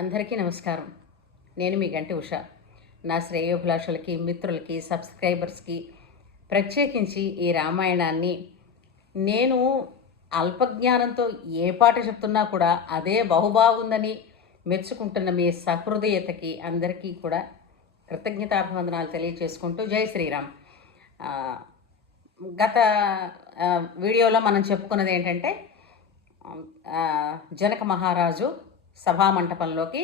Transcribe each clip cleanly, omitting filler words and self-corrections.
అందరికీ నమస్కారం. నేను మీ గంటి ఉష. నా శ్రేయోభిలాషులకి, మిత్రులకి, సబ్స్క్రైబర్స్కి ప్రత్యేకించి ఈ రామాయణాన్ని నేను అల్పజ్ఞానంతో ఏ పాట చెప్తున్నా కూడా అదే బహుబాగుందని మెచ్చుకుంటున్న మీ సహృదయతకి అందరికీ కూడా కృతజ్ఞతాభివందనాలు తెలియచేసుకుంటూ జై శ్రీరామ్. గత వీడియోలో మనం చెప్పుకున్నది ఏంటంటే జనక మహారాజు సభామంటపంలోకి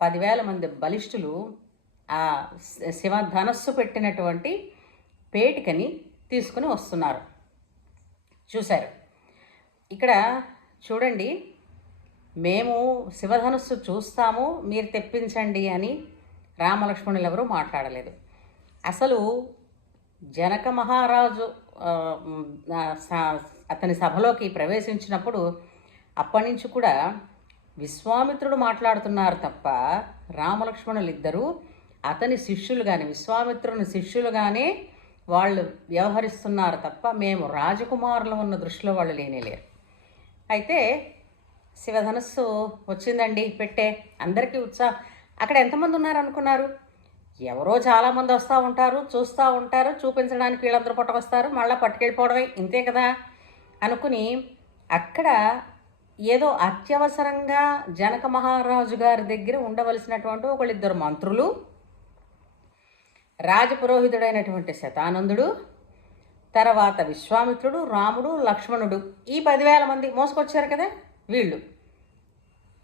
10,000 మంది బలిష్ఠులు ఆ శివ ధనస్సు పెట్టినటువంటి పేటికని తీసుకుని వస్తున్నారు. చూశారు. ఇక్కడ చూడండి, మేము శివధనుస్సు చూస్తాము, మీరు తెప్పించండి అని రామలక్ష్మణులు ఎవరూ మాట్లాడలేదు. అసలు జనక మహారాజు అతని సభలోకి ప్రవేశించినప్పుడు అప్పటి నుంచి కూడా విశ్వామిత్రుడు మాట్లాడుతున్నారు తప్ప రామలక్ష్మణులు ఇద్దరూ అతని శిష్యులుగానే, విశ్వామిత్రుని శిష్యులుగానే వాళ్ళు వ్యవహరిస్తున్నారు తప్ప మేము రాజకుమారులు ఉన్న దృష్టిలో వాళ్ళు లేనేలేరు. అయితే శివధనస్సు వచ్చిందండి, పెట్టే అందరికీ ఉత్సాహం. అక్కడ ఎంతమంది ఉన్నారనుకున్నారు? ఎవరో చాలామంది వస్తూ ఉంటారు, చూస్తూ ఉంటారు, చూపించడానికి వీళ్ళందరూ పట్టుకొస్తారు, మళ్ళీ పట్టుకెళ్ళిపోవడమే, ఇంతే కదా అనుకుని అక్కడ ఏదో అత్యవసరంగా జనక మహారాజు గారి దగ్గర ఉండవలసినటువంటి ఒకళ్ళిద్దరు మంత్రులు, రాజపురోహితుడైనటువంటి శతానందుడు, తర్వాత విశ్వామిత్రుడు, రాముడు, లక్ష్మణుడు, ఈ 10,000 మంది మోసుకొచ్చారు కదా వీళ్ళు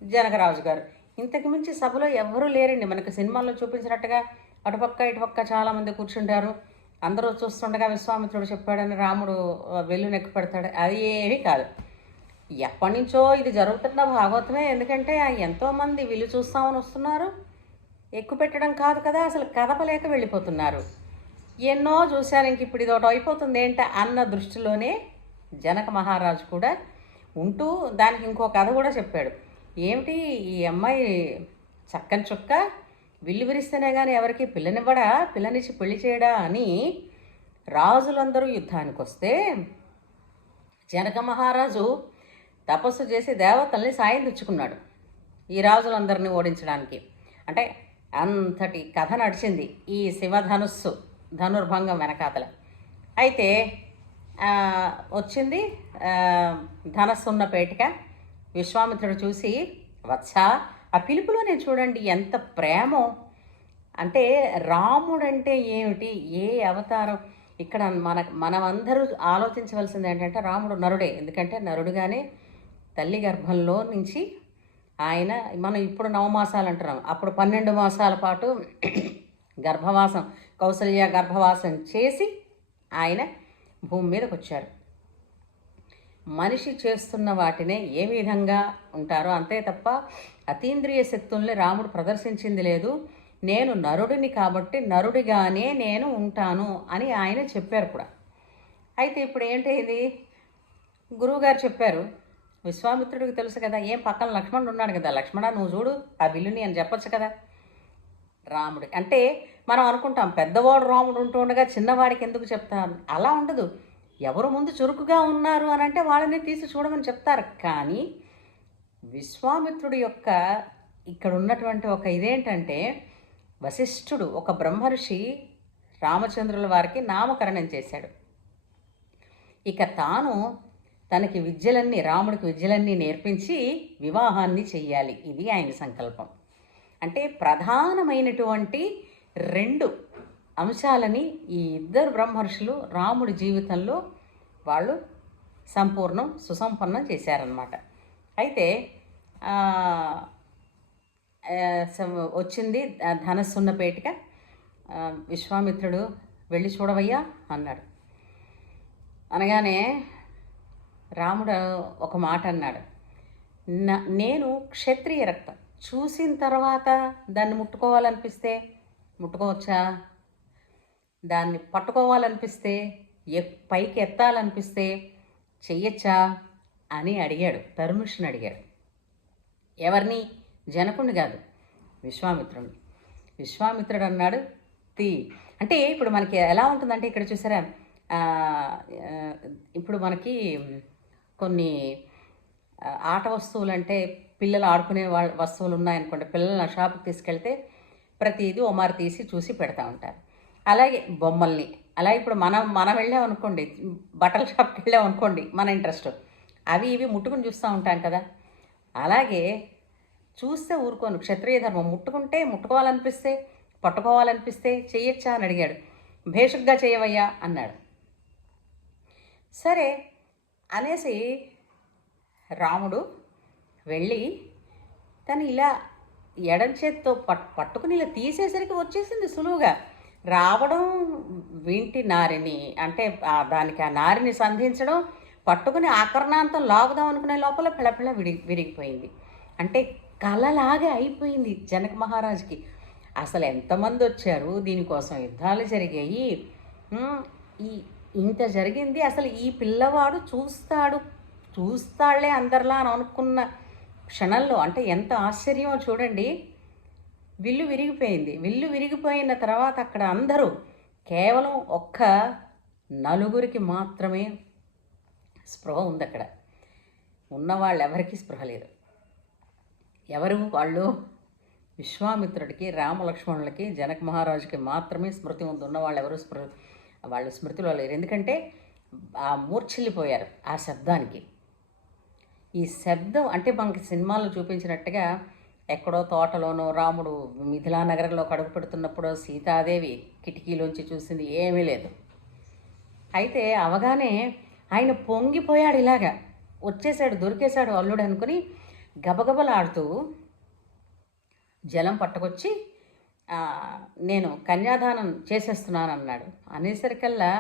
జనకరాజు గారు. ఇంతకు మించి సభలో ఎవ్వరూ లేరండి. మనకు సినిమాల్లో చూపించినట్టుగా అటుపక్క ఇటుపక్క చాలామంది కూర్చుంటారు, అందరూ చూస్తుండగా విశ్వామిత్రుడు చెప్పాడని రాముడు వెళ్ళు నెక్కి పెడతాడు, అది ఏమీ కాదు. ఎప్పటి నుంచో ఇది జరుగుతున్న భాగవతమే. ఎందుకంటే ఎంతోమంది వీళ్ళు చూస్తామని వస్తున్నారు, ఎక్కువ పెట్టడం కాదు కదా, అసలు కదపలేక వెళ్ళిపోతున్నారు. ఎన్నో చూశాను, ఇంక ఇప్పుడు ఇది ఒకటి అయిపోతుంది ఏంట అన్న దృష్టిలోనే జనక మహారాజు కూడా ఉంటూ దానికి ఇంకో కథ కూడా చెప్పాడు. ఏమిటి ఈ అమ్మాయి చక్కని చుక్క, విల్లు విరిస్తేనే కానీ ఎవరికి పిల్లనివ్వడా, పిల్లనిచ్చి పెళ్లి చేయడా అని రాజులందరూ యుద్ధానికి వస్తే జనక మహారాజు తపస్సు చేసి దేవతల్ని సాయం తెచ్చుకున్నాడు ఈ రాజులందరినీ ఓడించడానికి. అంటే అంతటి కథ నడిచింది ఈ శివధనుస్సు ధనుర్భంగం వెనకాతల. అయితే వచ్చింది ధనస్సు ఉన్న పేటిక. విశ్వామిత్రుడు చూసి, వత్సా ఆ పిలుపులో నేను చూడండి ఎంత ప్రేమో, అంటే రాముడంటే ఏమిటి, ఏ అవతారం. ఇక్కడ మనమందరూ ఆలోచించవలసింది ఏంటంటే రాముడు నరుడే. ఎందుకంటే నరుడుగానే తల్లి గర్భంలో నుంచి ఆయన, మనం ఇప్పుడు 9 మాసాలు అంటున్నాం, అప్పుడు 12 మాసాల పాటు గర్భవాసం, కౌసల్య గర్భవాసం చేసి ఆయన భూమి మీదకి వచ్చారు. మనిషి చేస్తున్న వాటినే ఏ విధంగా ఉంటారో అంతే తప్ప అతీంద్రియ శక్తుల్ని రాముడు ప్రదర్శించింది లేదు. నేను నరుడిని కాబట్టి నరుడిగానే నేను ఉంటాను అని ఆయన చెప్పారు కూడా. అయితే ఇప్పుడు ఏంటి, గురువుగారు చెప్పారు, విశ్వామిత్రుడికి తెలుసు కదా, ఏం పక్కన లక్ష్మణుడు ఉన్నాడు కదా, లక్ష్మణ నువ్వు చూడు ఆ విల్లుని అని చెప్పొచ్చు కదా రాముడికి. అంటే మనం అనుకుంటాం పెద్దవాడు రాముడు ఉంటూ ఉండగా చిన్నవాడికి ఎందుకు చెప్తారు, అలా ఉండదు. ఎవరు ముందు చురుకుగా ఉన్నారు అని అంటే వాళ్ళని తీసి చూడమని చెప్తారు. కానీ విశ్వామిత్రుడి యొక్క ఇక్కడ ఉన్నటువంటి ఒక ఇదేంటంటే, వశిష్ఠుడు ఒక బ్రహ్మర్షి రామచంద్రుల వారికి నామకరణం చేశాడు. ఇక తాను తనకి విద్యలన్నీ, రాముడికి విద్యలన్నీ నేర్పించి వివాహాన్ని చెయ్యాలి, ఇది ఆయన సంకల్పం. అంటే ప్రధానమైనటువంటి 2 అంశాలని ఈ ఇద్దరు బ్రహ్మర్షులు రాముడి జీవితంలో వాళ్ళు సంపూర్ణం సుసంపన్నం చేశారన్నమాట. అయితే వచ్చింది ధనస్సున్న పేటిక. విశ్వామిత్రుడు వెళ్ళి చూడవయ్యా అన్నాడు. అనగానే రాముడు ఒక మాట అన్నాడు, నేను క్షత్రియ రక్తం, చూసిన తర్వాత దాన్ని ముట్టుకోవాలనిపిస్తే ముట్టుకోవచ్చా, దాన్ని పట్టుకోవాలనిపిస్తే పైకి ఎత్తాలనిపిస్తే చెయ్యొచ్చా అని అడిగాడు, పర్మిషన్ అడిగాడు. ఎవరిని? జనకుడిని కాదు, విశ్వామిత్రుడిని. విశ్వామిత్రుడు అన్నాడు తీ. అంటే ఇప్పుడు మనకి ఎలా ఉంటుందంటే, ఇక్కడ చూసారా, ఇప్పుడు మనకి కొన్ని ఆట వస్తువులు అంటే పిల్లలు ఆడుకునే వస్తువులు ఉన్నాయనుకోండి, పిల్లల్ని ఆ షాప్కి తీసుకెళ్తే ప్రతిదీ ఒమారు తీసి చూసి పెడతా ఉంటారు. అలాగే బొమ్మల్ని అలా ఇప్పుడు మనం వెళ్ళామనుకోండి, బట్టల షాప్కి వెళ్ళామనుకోండి, మన ఇంట్రెస్ట్ అవి ఇవి ముట్టుకుని చూస్తూ ఉంటాం కదా. అలాగే చూస్తే ఊరుకోను, క్షత్రియ ధర్మం. ముట్టుకుంటే, ముట్టుకోవాలనిపిస్తే, పట్టుకోవాలనిపిస్తే చెయ్యొచ్చా అని అడిగాడు. భేషుగ్గా చేయవయ్యా అన్నాడు. సరే అనేసి రాముడు వెళ్ళి తను ఇలా ఎడం చేత్తో పట్టుకుని ఇలా తీసేసరికి వచ్చేసింది సులువుగా. రావడం, వింటి నారిని అంటే దానికి ఆ నారిని సంధించడం, పట్టుకుని ఆకర్ణాంతం లాగుదాం అనుకునే లోపల పిళపిళ విరిగిపోయింది. అంటే కలలాగే అయిపోయింది జనక మహారాజుకి. అసలు ఎంతమంది వచ్చారు, దీనికోసం యుద్ధాలు జరిగాయి, ఈ ఇంత జరిగింది, అసలు ఈ పిల్లవాడు చూస్తాళ్లే అందరిలా అని అనుకున్న క్షణంలో అంటే ఎంత ఆశ్చర్యమో చూడండి. విల్లు విరిగిపోయింది. విల్లు విరిగిపోయిన తర్వాత అక్కడ అందరూ కేవలం ఒక్క నలుగురికి మాత్రమే స్పృహ ఉంది. అక్కడ ఉన్నవాళ్ళు ఎవరికి స్పృహ లేదు. ఎవరు వాళ్ళు? విశ్వామిత్రుడికి, రామలక్ష్మణులకి, జనక మహారాజుకి మాత్రమే స్మృతి ఉంది. ఉన్నవాళ్ళు ఎవరు వాళ్ళు స్మృతిలో లేరు. ఎందుకంటే ఆ మూర్ఛిల్లిపోయారు ఆ శబ్దానికి. ఈ శబ్దం అంటే మనకి సినిమాల్లో చూపించినట్టుగా ఎక్కడో తోటలోనో రాముడు మిథిలా నగరంలో కడుగు పెడుతున్నప్పుడు సీతాదేవి కిటికీలోంచి చూసింది ఏమీ లేదు. అయితే అవగానే ఆయన పొంగిపోయాడు, ఇలాగా వచ్చేసాడు, దొరికేశాడు అల్లుడు అనుకుని గబగబలాడుతూ జలం పట్టుకొచ్చి నేను కన్యాదానం చేసేస్తున్నాను అన్నాడు. అనేసరికల్లా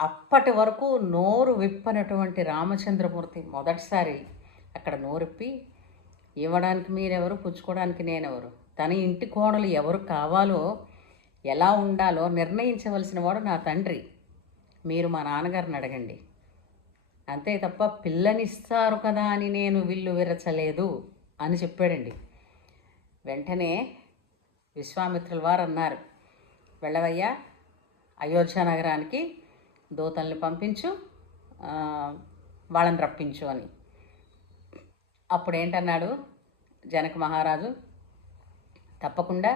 అప్పటి వరకు నోరు విప్పనటువంటి రామచంద్రమూర్తి మొదటిసారి అక్కడ నోరిప్పి, ఇవ్వడానికి మీరెవరు, పుచ్చుకోవడానికి నేనెవరు, తన ఇంటి కోడలు ఎవరు కావాలో, ఎలా ఉండాలో నిర్ణయించవలసిన వాడు నా తండ్రి, మీరు మా నాన్నగారిని అడగండి, అంతే తప్ప పిల్లనిస్తారు కదా అని నేను విల్లు విరచలేదు అని చెప్పాడండి. వెంటనే విశ్వామిత్రుల వారు అన్నారు, వెళ్ళవయ్యా, అయోధ్య నగరానికి దూతల్ని పంపించు, వాళ్ళని రప్పించు అని. అప్పుడేంటన్నాడు జనక మహారాజు, తప్పకుండా,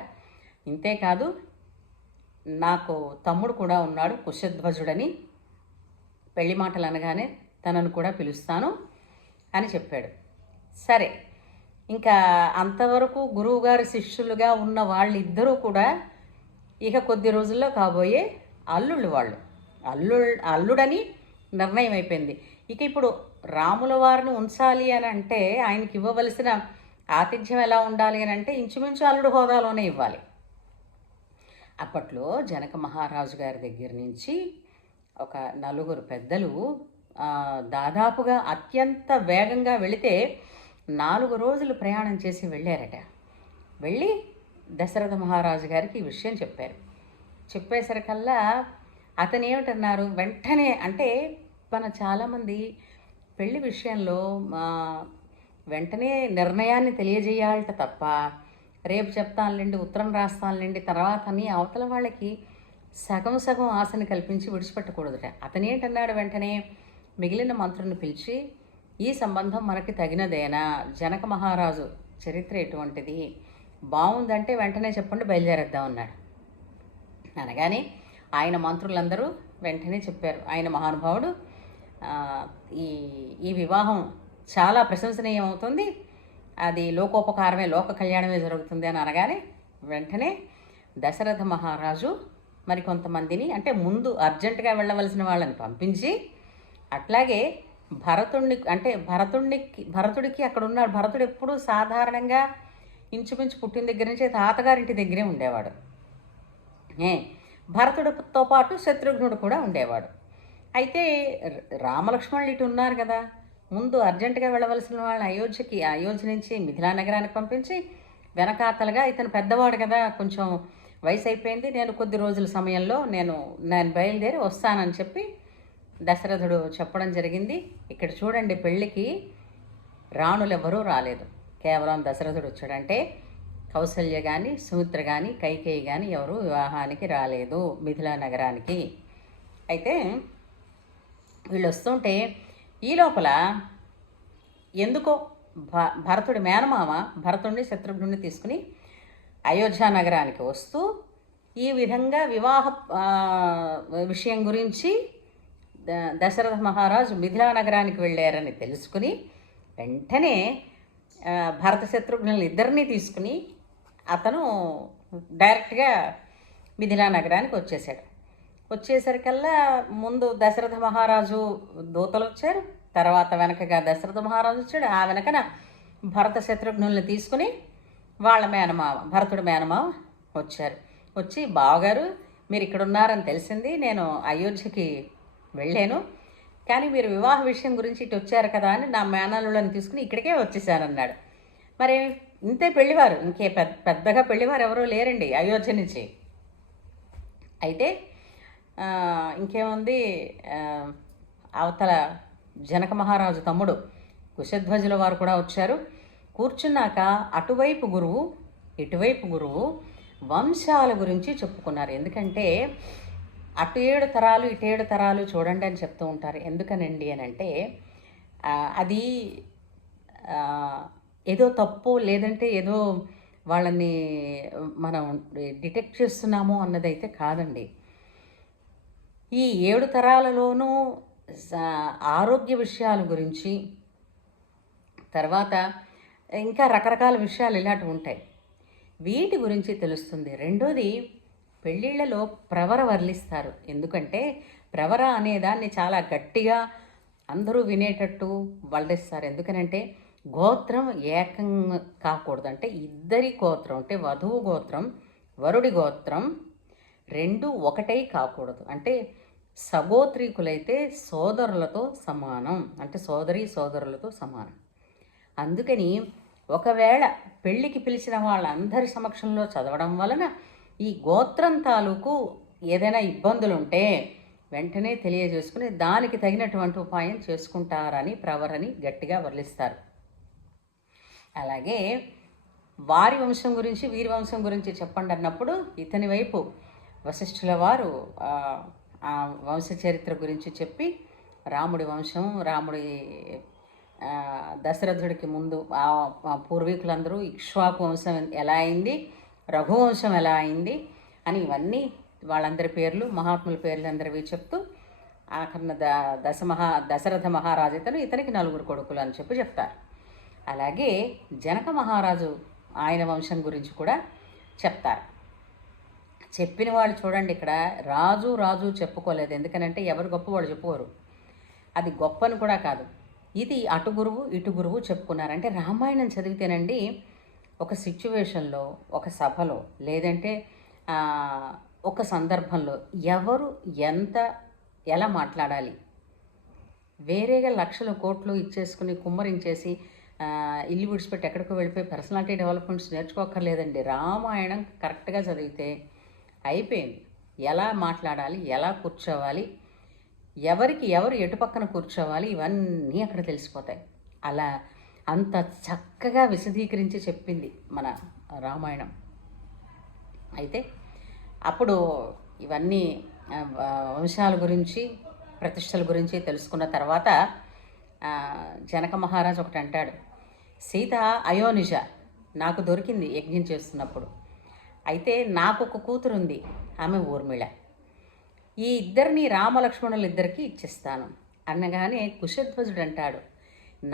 ఇంతేకాదు నాకు తమ్ముడు కూడా ఉన్నాడు కుశధ్వజుడని, పెళ్లి మాటలు అనగానే తనను కూడా పిలుస్తాను అని చెప్పాడు. సరే, ఇంకా అంతవరకు గురువుగారి శిష్యులుగా ఉన్న వాళ్ళిద్దరూ కూడా ఇక కొద్ది రోజుల్లో కాబోయే అల్లుళ్ళు వాళ్ళు. అల్లుడని నిర్ణయం అయిపోయింది. ఇక ఇప్పుడు రాముల వారిని ఉంచాలి అని అంటే ఆయనకి ఇవ్వవలసిన ఆతిథ్యం ఎలా ఉండాలి అని అంటే ఇంచుమించు అల్లుడు హోదాలోనే ఇవ్వాలి. అప్పట్లో జనక మహారాజు గారి దగ్గర నుంచి ఒక నలుగురు పెద్దలు దాదాపుగా అత్యంత వేగంగా వెళితే 4 రోజులు ప్రయాణం చేసి వెళ్ళారట. వెళ్ళి దశరథ మహారాజు గారికి ఈ విషయం చెప్పారు. చెప్పేసరికల్లా అతను ఏమిటన్నారు, వెంటనే అంటే మన చాలామంది పెళ్లి విషయంలో వెంటనే నిర్ణయాన్ని తెలియజేయాలట తప్ప, రేపు చెప్తానులేండి, ఉత్తరం రాస్తానులేండి, తర్వాత అని అవతల వాళ్ళకి సగం సగం ఆశని కల్పించి విడిచిపెట్టకూడదుట. అతను ఏంటన్నాడు, వెంటనే మిగిలిన మంత్రులను పిలిచి, ఈ సంబంధం మనకి తగినదేనా, జనక మహారాజు చరిత్ర ఎటువంటిది, బాగుందంటే వెంటనే చెప్పండి, బయలుదేరేద్దాం అన్నాడు. అనగానే ఆయన మంత్రులందరూ వెంటనే చెప్పారు, ఆయన మహానుభావుడు, ఈ వివాహం చాలా ప్రశంసనీయం అవుతుంది, అది లోకోపకారమే, లోక కళ్యాణమే జరుగుతుంది అని అనగానే వెంటనే దశరథ మహారాజు మరికొంతమందిని, అంటే ముందు అర్జెంటుగా వెళ్ళవలసిన వాళ్ళని పంపించి, అట్లాగే భరతుడికి అక్కడ ఉన్నాడు. భరతుడు ఎప్పుడూ సాధారణంగా ఇంచుమించు పుట్టిన దగ్గర నుంచి తాతగారింటి దగ్గరే ఉండేవాడు. భరతుడితో పాటు శత్రుఘ్నుడు కూడా ఉండేవాడు. అయితే రామలక్ష్మణులు ఇటు ఉన్నారు కదా, ముందు అర్జెంటుగా వెళ్ళవలసిన వాళ్ళని అయోధ్య నుంచి మిథిలా నగరానికి పంపించి, వెనకాతలుగా ఇతను పెద్దవాడు కదా, కొంచెం వయసు అయిపోయింది, నేను కొద్ది రోజుల సమయంలో నేను బయలుదేరి వస్తానని చెప్పి దశరథుడు చెప్పడం జరిగింది. ఇక్కడ చూడండి, పెళ్ళికి రాణులు ఎవరూ రాలేదు, కేవలం దశరథుడు వచ్చాడంటే కౌసల్య కానీ, సుమిత్ర కానీ, కైకేయి కానీ ఎవరు వివాహానికి రాలేదు మిథిలా నగరానికి. అయితే వీళ్ళు వస్తుంటే ఈ లోపల ఎందుకో భరతుడి మేనమామ భరతుడిని శత్రుఘ్నుడిని తీసుకుని అయోధ్య నగరానికి వస్తూ ఈ విధంగా వివాహ విషయం గురించి దశరథ మహారాజు మిథిలా నగరానికి వెళ్ళారని తెలుసుకుని వెంటనే భరత శత్రుఘ్నులు ఇద్దరినీ తీసుకుని అతను డైరెక్ట్గా మిథిలా నగరానికి వచ్చేసాడు. వచ్చేసరికల్లా ముందు దశరథ మహారాజు దూతలు వచ్చారు, తర్వాత వెనకగా దశరథ మహారాజు వచ్చాడు, ఆ వెనకన భరత శత్రుఘ్నుల్ని తీసుకుని వాళ్ళ మేనమామ భరతుడి మేనమామ వచ్చారు. వచ్చి బావగారు మీరు ఇక్కడ ఉన్నారని తెలిసింది, నేను అయోధ్యకి వెళ్ళాను, కానీ మీరు వివాహ విషయం గురించి ఇటు వచ్చారు కదా అని నా మేనల్లులను తీసుకుని ఇక్కడికే వచ్చేసానన్నాడు. మరి ఇంతే పెళ్లివారు, ఇంకే పెద్దగా పెళ్లివారు ఎవరూ లేరండి అయోధ్య నుంచి. అయితే ఇంకేముంది, అవతల జనక మహారాజు తమ్ముడు కుశధ్వజుల వారు కూడా వచ్చారు. కూర్చున్నాక అటువైపు గురువు ఇటువైపు గురువు వంశాల గురించి చెప్పుకున్నారు. ఎందుకంటే అటు 7 తరాలు ఇటు 7 తరాలు చూడండి అని చెప్తూ ఉంటారు. ఎందుకనండి అని అంటే అది ఏదో తప్పు లేదంటే ఏదో వాళ్ళని మనం డిటెక్ట్ చేస్తున్నాము అన్నదైతే కాదండి. ఈ 7 తరాలలోనూ ఆరోగ్య విషయాల గురించి, తర్వాత ఇంకా రకరకాల విషయాలు ఇలాంటివి ఉంటాయి, వీటి గురించి తెలుస్తుంది. రెండోది, పెళ్ళిళ్ళలో ప్రవర వర్లిస్తారు. ఎందుకంటే ప్రవర అనేదాన్ని చాలా గట్టిగా అందరూ వినేటట్టు వర్లిస్తారు. ఎందుకనంటే గోత్రం ఏకం కాకూడదు. అంటే ఇద్దరి గోత్రం, అంటే వధువు గోత్రం వరుడి గోత్రం రెండు ఒకటై కాకూడదు. అంటే సగోత్రీకులైతే సోదరులతో సమానం, అంటే సోదరి సోదరులతో సమానం. అందుకని ఒకవేళ పెళ్ళికి పిలిచిన వాళ్ళందరి సమక్షంలో చదవడం వలన ఈ గోత్రం తాలూకు ఏదైనా ఇబ్బందులు ఉంటే వెంటనే తెలియజేసుకుని దానికి తగినటువంటి ఉపాయం చేసుకుంటారని ప్రవరని గట్టిగా వర్లిస్తారు. అలాగే వారి వంశం గురించి వీరి వంశం గురించి చెప్పండి అన్నప్పుడు ఇతని వైపు వశిష్ఠుల వారు వంశ చరిత్ర గురించి చెప్పి రాముడి వంశం, రాముడి దశరథుడికి ముందు పూర్వీకులందరూ ఇక్ష్వాకు వంశం ఎలా అయింది, రఘువంశం ఎలా అయింది అని ఇవన్నీ వాళ్ళందరి పేర్లు, మహాత్ముల పేర్లు అందరివి చెప్తూ ఆఖరణ దశరథ మహారాజు ఇతనికి 4 కొడుకులు అని చెప్పి చెప్తారు. అలాగే జనక మహారాజు ఆయన వంశం గురించి కూడా చెప్తారు. చెప్పిన వాళ్ళు చూడండి, ఇక్కడ రాజు చెప్పుకోలేదు. ఎందుకనంటే ఎవరు గొప్ప వాళ్ళు చెప్పుకోరు, అది గొప్పని కూడా కాదు. ఇది అటు గురువు ఇటు గురువు చెప్పుకున్నారంటే రామాయణం చదివితేనండి ఒక సిచ్యువేషన్లో, ఒక సభలో, లేదంటే ఒక సందర్భంలో ఎవరు ఎలా మాట్లాడాలి, వేరేగా లక్షలు కోట్లు ఇచ్చేసుకుని కుమ్మరించేసి ఇల్లు విడిచిపెట్టి ఎక్కడికో వెళ్ళిపోయి పర్సనాలిటీ డెవలప్మెంట్స్ నేర్చుకోక్కర్లేదండి. రామాయణం కరెక్ట్గా చదివితే అయిపోయింది. ఎలా మాట్లాడాలి, ఎలా కూర్చోవాలి, ఎవరికి ఎవరు ఎటు పక్కన కూర్చోవాలి, ఇవన్నీ అక్కడ తెలిసిపోతాయి. అలా అంత చక్కగా విశదీకరించి చెప్పింది మన రామాయణం. అయితే అప్పుడు ఇవన్నీ వంశాల గురించి, ప్రతిష్టల గురించి తెలుసుకున్న తర్వాత జనక మహారాజు ఒకటి అంటాడు, సీత అయోనిజ నాకు దొరికింది యజ్ఞం చేస్తున్నప్పుడు. అయితే నాకు ఒక కూతురు ఉంది, ఆమె ఊర్మిళ. ఈ ఇద్దరిని రామలక్ష్మణులు ఇద్దరికి ఇచ్చేస్తాను అనగానే కుశధ్వజుడు అంటాడు,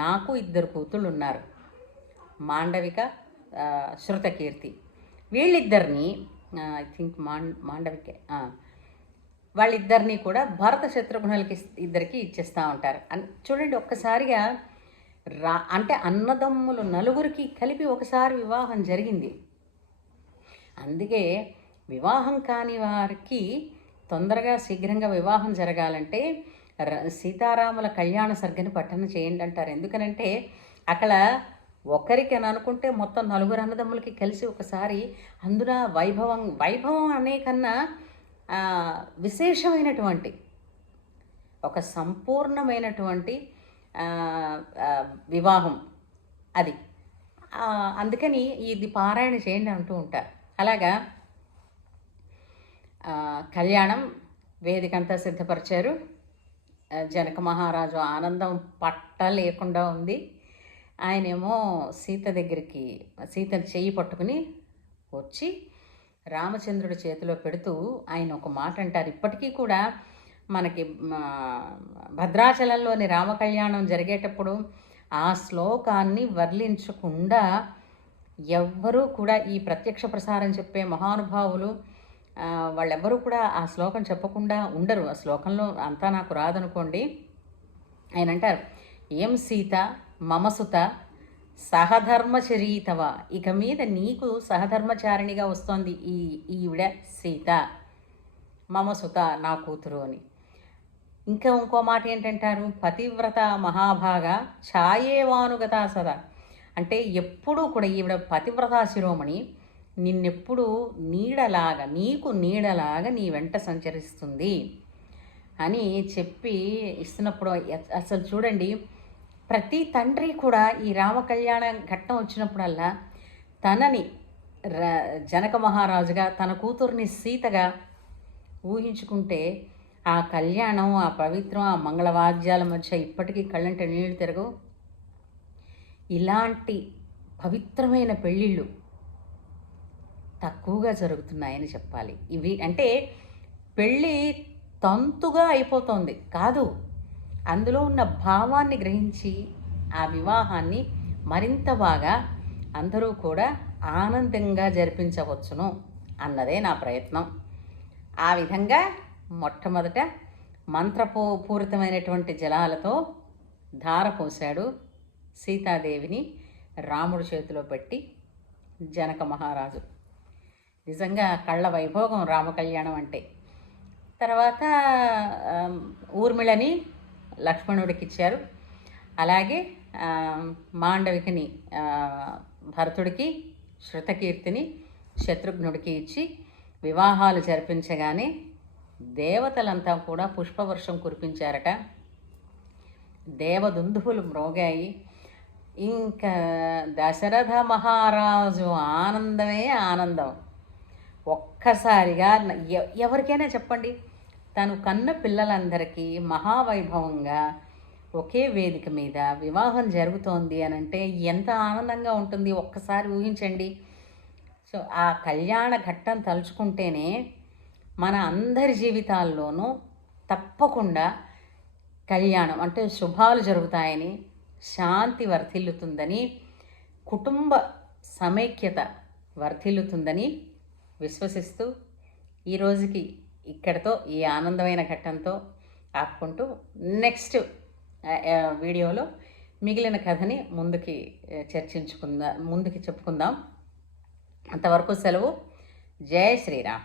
నాకు 2 కూతుళ్ళు ఉన్నారు, మాండవిక, శృతకీర్తి. వీళ్ళిద్దరిని ఐ థింక్ మాండవికే, వాళ్ళిద్దరినీ కూడా భరత శత్రుఘ్నులకి ఇద్దరికి ఇచ్చేస్తూ ఉంటారు. చూడండి ఒక్కసారిగా అంటే అన్నదమ్ములు 4 కలిపి ఒకసారి వివాహం జరిగింది. అందుకే వివాహం కాని వారికి తొందరగా శీఘ్రంగా వివాహం జరగాలంటే సీతారాముల కళ్యాణ సర్గని పట్టణ చేయండి అంటారు. ఎందుకనంటే అక్కడ ఒకరికి అని అనుకుంటే మొత్తం 4 అన్నదమ్ములకి కలిసి ఒకసారి అందున వైభవం అనే కన్నా విశేషమైనటువంటి ఒక సంపూర్ణమైనటువంటి వివాహం అది. అందుకని ఇది పారాయణ చేయండి అంటూ ఉంటారు. అలాగా కళ్యాణం వేదికంతా సిద్ధపరిచారు. జనక మహారాజు ఆనందం పట్టలేకుండా ఉంది. ఆయనేమో సీత దగ్గరికి సీతను చెయ్యి పట్టుకుని వచ్చి రామచంద్రుడి చేతిలో పెడుతూ ఆయన ఒక మాట అంటారు. ఇప్పటికీ కూడా మనకి భద్రాచలంలోని రామకళ్యాణం జరిగేటప్పుడు ఆ శ్లోకాన్ని వర్ణించకుండా ఎవ్వరూ కూడా ఈ ప్రత్యక్ష ప్రసారం చెప్పే మహానుభావులు వాళ్ళెవ్వరూ కూడా ఆ శ్లోకం చెప్పకుండా ఉండరు. ఆ శ్లోకంలో అంతా నాకు రాదనుకోండి. ఆయన అంటారు, ఏం సీత మమసుత సహధర్మచరీతవ, ఇక మీద నీకు సహధర్మచారిణిగా వస్తోంది ఈవిడ సీత, మమసుత నా కూతురు అని. ఇంకా ఇంకో మాట ఏంటంటారు, పతివ్రత మహాభాగ ఛాయేవానుగత సదా, అంటే ఎప్పుడూ కూడా ఈవిడ పతివ్రతా శిరోమణి, నిన్నెప్పుడు నీడలాగా నీకు నీడలాగా నీ వెంట సంచరిస్తుంది అని చెప్పి ఇస్తున్నప్పుడు అసలు చూడండి, ప్రతి తండ్రి కూడా ఈ రామకళ్యాణ ఘట్టం వచ్చినప్పుడల్లా తనని జనక మహారాజుగా తన కూతుర్ని సీతగా ఊహించుకుంటే ఆ కళ్యాణం, ఆ పవిత్రం, ఆ మంగళవాద్యాల మధ్య ఇప్పటికీ కళ్ళంటే నీళ్ళు తిరగవు. ఇలాంటి పవిత్రమైన పెళ్ళిళ్ళు తక్కువగా జరుగుతున్నాయని చెప్పాలి. ఇవి అంటే పెళ్ళి తంతుగా అయిపోతుంది కాదు, అందులో ఉన్న భావాన్ని గ్రహించి ఆ వివాహాన్ని మరింత బాగా అందరూ కూడా ఆనందంగా జరిపించవచ్చును అన్నదే నా ప్రయత్నం. ఆ విధంగా మొట్టమొదట మంత్రపూరితమైనటువంటి జలాలతో ధార పోశాడు సీతాదేవిని రాముడి చేతిలో పెట్టి జనక మహారాజు. నిజంగా కళ్ళ వైభోగం రామకళ్యాణం అంటే. తర్వాత ఊర్మిళని లక్ష్మణుడికి ఇచ్చారు. అలాగే మాండవికిని భరతుడికి, శృతకీర్తిని శత్రుఘ్నుడికి ఇచ్చి వివాహాలు జరిపించగానే దేవతలంతా కూడా పుష్పవర్షం కురిపించారట. దేవదుందువులు మ్రోగాయి. ఇంకా దశరథ మహారాజు ఆనందమే ఆనందం. ఒక్కసారిగా ఎవరికైనా చెప్పండి, తను కన్న పిల్లలందరికీ మహావైభవంగా ఒకే వేదిక మీద వివాహం జరుగుతోంది అని అంటే ఎంత ఆనందంగా ఉంటుంది ఒక్కసారి ఊహించండి. సో ఆ కళ్యాణ ఘట్టం తలుచుకుంటేనే మన అందరి జీవితాల్లోనూ తప్పకుండా కళ్యాణం అంటే శుభాలు జరుగుతాయని, శాంతి వర్ధిల్లుతుందని, కుటుంబ సమైక్యత వర్ధిల్లుతుందని విశ్వసిస్తూ ఈరోజుకి ఇక్కడితో ఈ ఆనందమైన ఘట్టంతో ఆపుకుంటూ నెక్స్ట్ వీడియోలో మిగిలిన కథని ముందుకి చెప్పుకుందాం. అంతవరకు సెలవు. జై శ్రీరామ్.